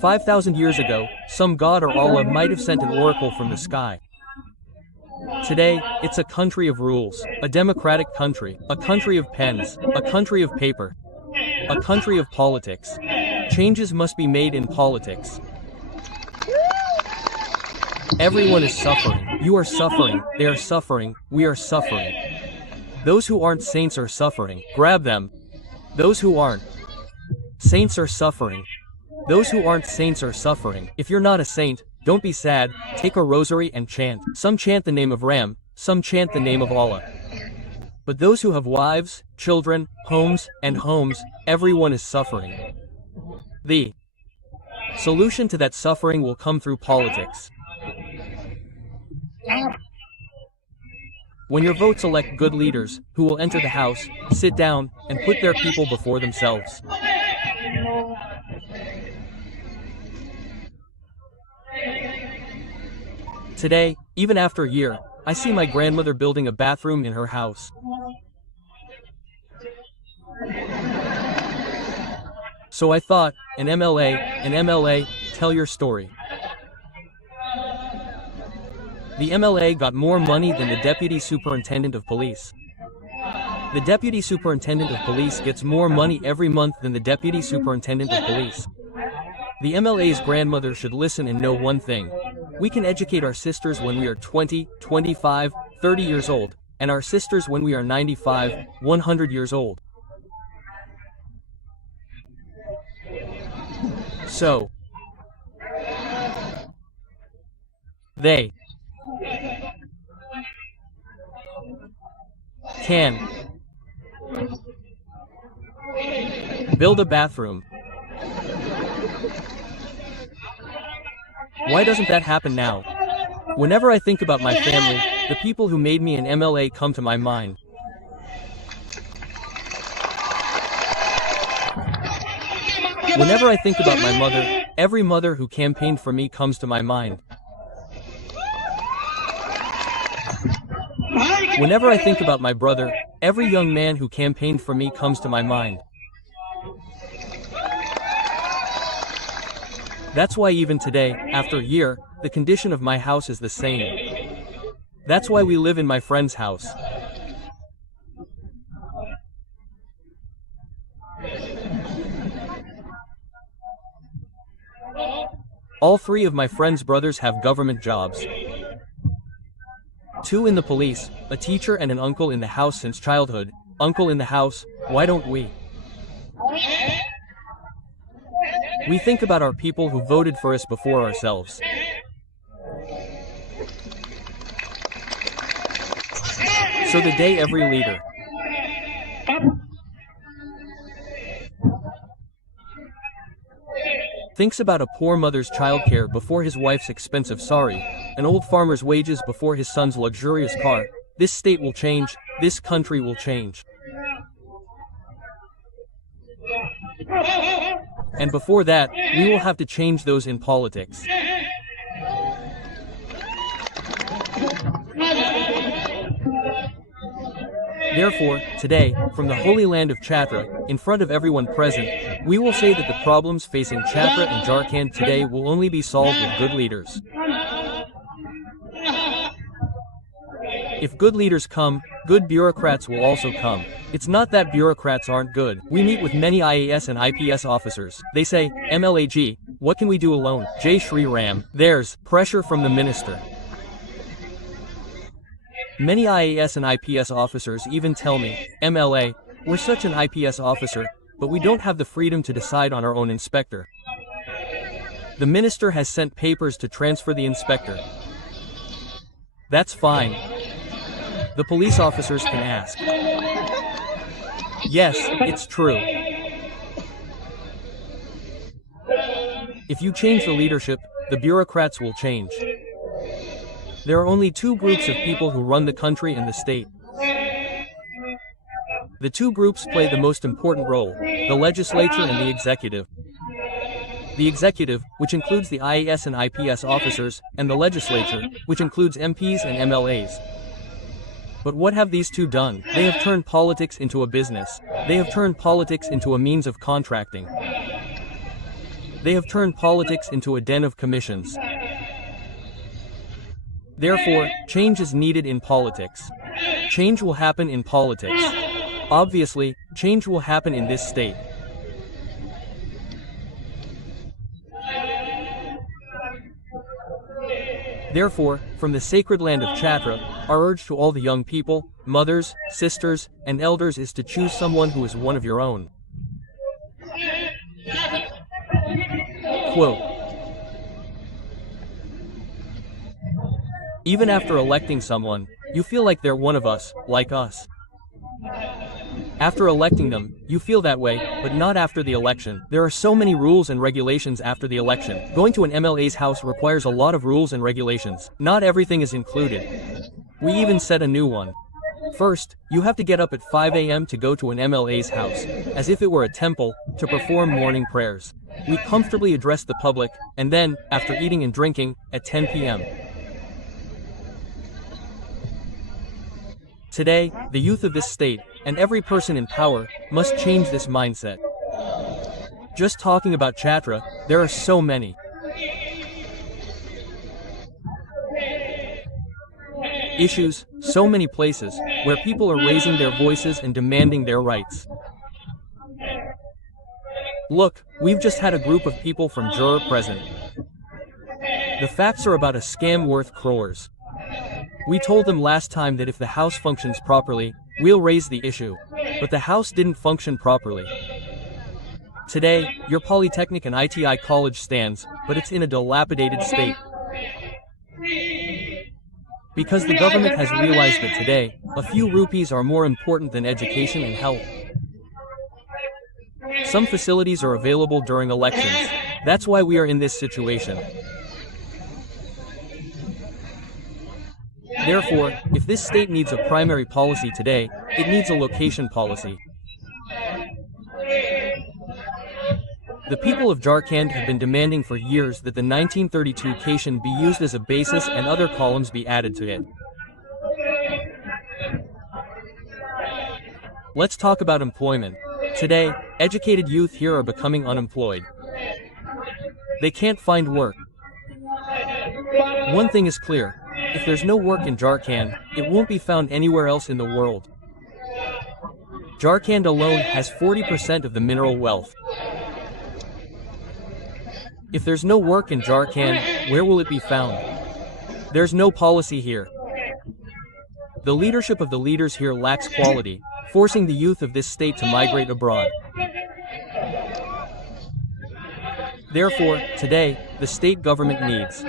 5,000 years ago, some god or Allah might have sent an oracle from the sky. Today, it's a country of rules, a democratic country, a country of pens, a country of paper, a country of politics. Changes must be made in politics. Everyone is suffering. You are suffering, they are suffering, we are suffering. Those who aren't saints are suffering. Grab them. Those who aren't saints are suffering. Those who aren't saints are suffering. If you're not a saint, don't be sad, take a rosary and chant. Some chant the name of Ram, some chant the name of Allah. But those who have wives, children, homes, everyone is suffering. The solution to that suffering will come through politics. When your votes elect good leaders, who will enter the house, sit down, and put their people before themselves. Today, even after a year, I see my grandmother building a bathroom in her house. So I thought, an MLA, tell your story. The MLA got more money than the Deputy Superintendent of Police. The Deputy Superintendent of Police gets more money every month than the Deputy Superintendent of Police. The MLA's grandmother should listen and know one thing. We can educate our sisters when we are 20, 25, 30 years old, and our sisters when we are 95, 100 years old. So, they can build a bathroom. Why doesn't that happen now? Whenever I think about my family, the people who made me an MLA come to my mind. Whenever I think about my mother, every mother who campaigned for me comes to my mind. Whenever I think about my brother, every young man who campaigned for me comes to my mind. That's why even today, after a year, the condition of my house is the same. That's why we live in my friend's house. All three of my friend's brothers have government jobs. 2 in the police, a teacher and an uncle in the house since childhood. Uncle in the house, why don't we? We think about our people who voted for us before ourselves. So the day every leader thinks about a poor mother's childcare before his wife's expensive sari, an old farmer's wages before his son's luxurious car, this state will change, this country will change. And before that, we will have to change those in politics. Therefore, today, from the Holy Land of Chhatra, in front of everyone present, we will say that the problems facing Chhatra and Jharkhand today will only be solved with good leaders. If good leaders come, good bureaucrats will also come. It's not that bureaucrats aren't good. We meet with many IAS and IPS officers. They say, MLAG, what can we do alone? Jai Shri Ram. There's pressure from the minister. Many IAS and IPS officers even tell me, MLA, we're such an IPS officer, but we don't have the freedom to decide on our own inspector. The minister has sent papers to transfer the inspector. That's fine. The police officers can ask. Yes, it's true. If you change the leadership, the bureaucrats will change. There are only 2 groups of people who run the country and the state. The 2 groups play the most important role, the legislature and the executive. The executive, which includes the IAS and IPS officers, and the legislature, which includes MPs and MLAs. But what have these 2 done? They have turned politics into a business. They have turned politics into a means of contracting. They have turned politics into a den of commissions. Therefore, change is needed in politics. Change will happen in politics. Obviously, change will happen in this state. Therefore, from the sacred land of Chhatra, our urge to all the young people, mothers, sisters, and elders is to choose someone who is one of your own. Quote, even after electing someone, you feel like they're one of us, like us. After electing them, you feel that way, but not after the election. There are so many rules and regulations after the election. Going to an MLA's house requires a lot of rules and regulations. Not everything is included. We even set a new one. First, you have to get up at 5 a.m. to go to an MLA's house, as if it were a temple, to perform morning prayers. We comfortably address the public, and then, after eating and drinking, at 10 p.m. Today, the youth of this state, and every person in power, must change this mindset. Just talking about Chhatra, there are so many issues, so many places, where people are raising their voices and demanding their rights. Look, we've just had a group of people from JHARKHAND present. The facts are about a scam worth crores. We told them last time that if the house functions properly, we'll raise the issue. But the house didn't function properly. Today, your Polytechnic and ITI college stands, but it's in a dilapidated state. Because the government has realized that today, a few rupees are more important than education and health. Some facilities are available during elections. That's why we are in this situation. Therefore, if this state needs a primary policy today, it needs a location policy. The people of JHARKHAND have been demanding for years that the 1932 cation be used as a basis and other columns be added to it. Let's talk about employment. Today, educated youth here are becoming unemployed. They can't find work. One thing is clear. If there's no work in JHARKHAND, it won't be found anywhere else in the world. JHARKHAND alone has 40% of the mineral wealth. If there's no work in JHARKHAND, where will it be found? There's no policy here. The leadership of the leaders here lacks quality, forcing the youth of this state to migrate abroad. Therefore, today, the state government needs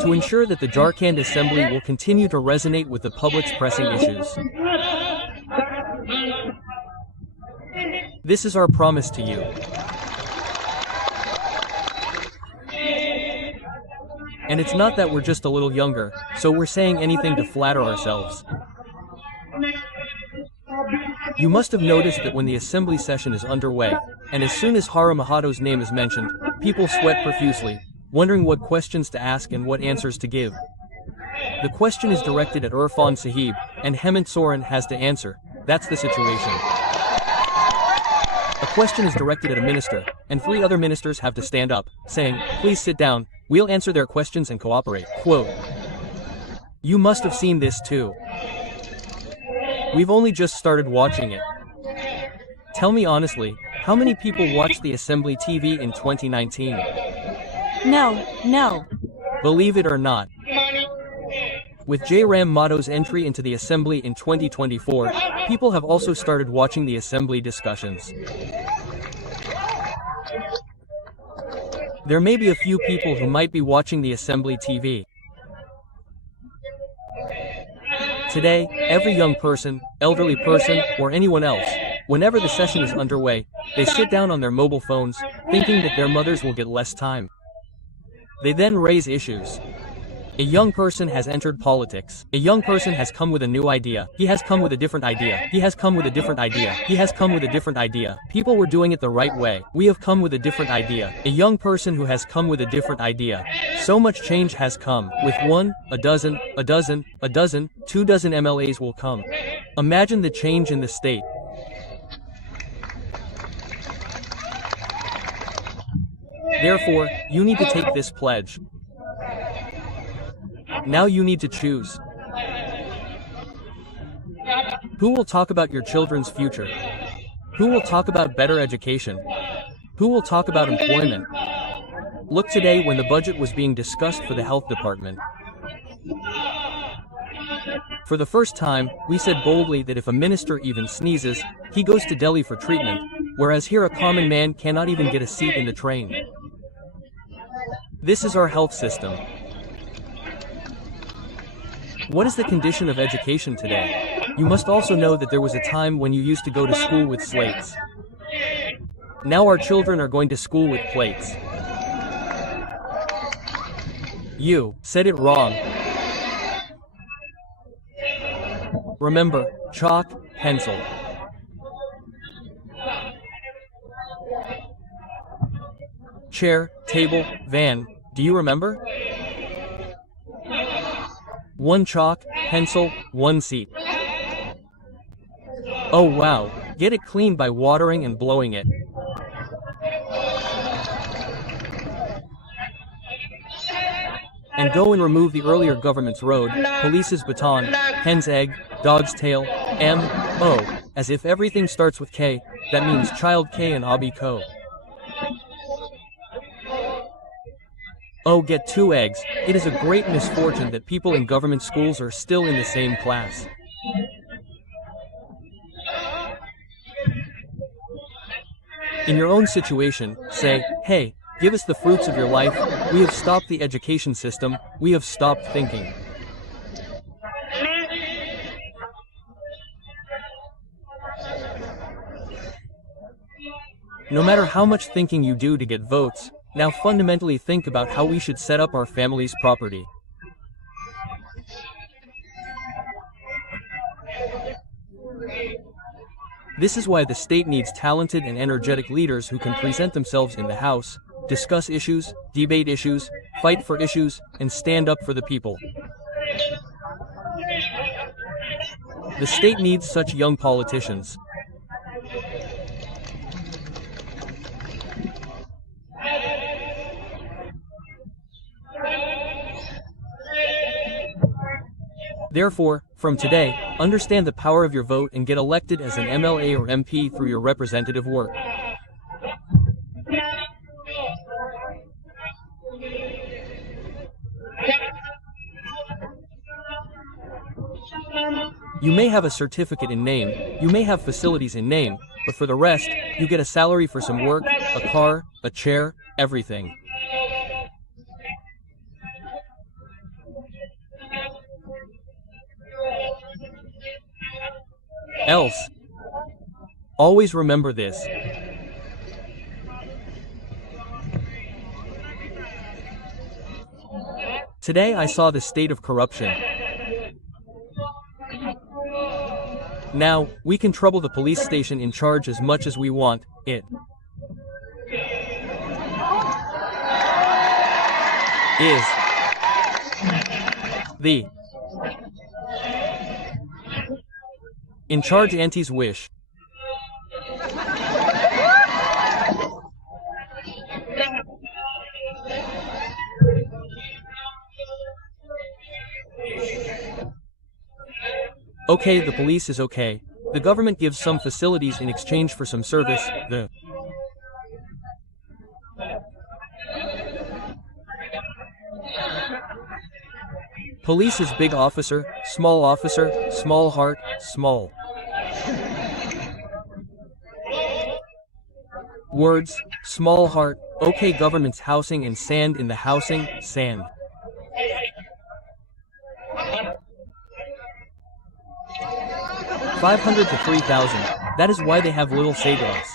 to ensure that the JHARKHAND Assembly will continue to resonate with the public's pressing issues. This is our promise to you. And it's not that we're just a little younger, so we're saying anything to flatter ourselves. You must have noticed that when the assembly session is underway, and as soon as Hara Mahato's name is mentioned, people sweat profusely, wondering what questions to ask and what answers to give. The question is directed at Irfan Sahib, and Hemant Soren has to answer. That's the situation. A question is directed at a minister, and 3 other ministers have to stand up, saying, "Please sit down, we'll answer their questions and cooperate." Quote. You must have seen this too. We've only just started watching it. Tell me honestly, how many people watched the Assembly TV in 2019? No. Believe it or not. With J. Ram Mahato's entry into the Assembly in 2024, people have also started watching the Assembly discussions. There may be a few people who might be watching the Assembly TV. Today, every young person, elderly person, or anyone else, whenever the session is underway, they sit down on their mobile phones, thinking that their mothers will get less time. They then raise issues. A young person has entered politics. A young person has come with a new idea. He has come with a different idea. He has come with a different idea. He has come with a different idea. People were doing it the right way. We have come with a different idea. A young person who has come with a different idea. So much change has come. With one, a dozen, 2 dozen MLAs will come. Imagine the change in the state. Therefore, you need to take this pledge. Now you need to choose. Who will talk about your children's future? Who will talk about better education? Who will talk about employment? Look today when the budget was being discussed for the health department. For the first time, we said boldly that if a minister even sneezes, he goes to Delhi for treatment, whereas here a common man cannot even get a seat in the train. This is our health system. What is the condition of education today? You must also know that there was a time when you used to go to school with slates. Now our children are going to school with plates. You said it wrong. Remember, chalk, pencil. Chair, table, van. Do you remember? One chalk, pencil, one seat. Oh wow, get it clean by watering and blowing it. And go and remove the earlier government's road, police's baton, hen's egg, dog's tail, M.O. As if everything starts with K, that means child K and Abi Co. Oh, get 2 eggs. It is a great misfortune that people in government schools are still in the same class. In your own situation, say, hey, give us the fruits of your life. We have stopped the education system. We have stopped thinking. No matter how much thinking you do to get votes, now fundamentally think about how we should set up our family's property. This is why the state needs talented and energetic leaders who can present themselves in the House, discuss issues, debate issues, fight for issues, and stand up for the people. The state needs such young politicians. Therefore, from today, understand the power of your vote and get elected as an MLA or MP through your representative work. You may have a certificate in name, you may have facilities in name, but for the rest, you get a salary for some work, a car, a chair, everything. Else, always remember this. Today I saw the state of corruption. Now, we can trouble the police station in charge as much as we want, it is the in charge auntie's wish. Okay, the police is okay. The government gives some facilities in exchange for some service, the police is big officer, small heart, small. Words, small heart, okay government's housing and sand in the housing, sand. $500 to $3,000, that is why they have little say-dos.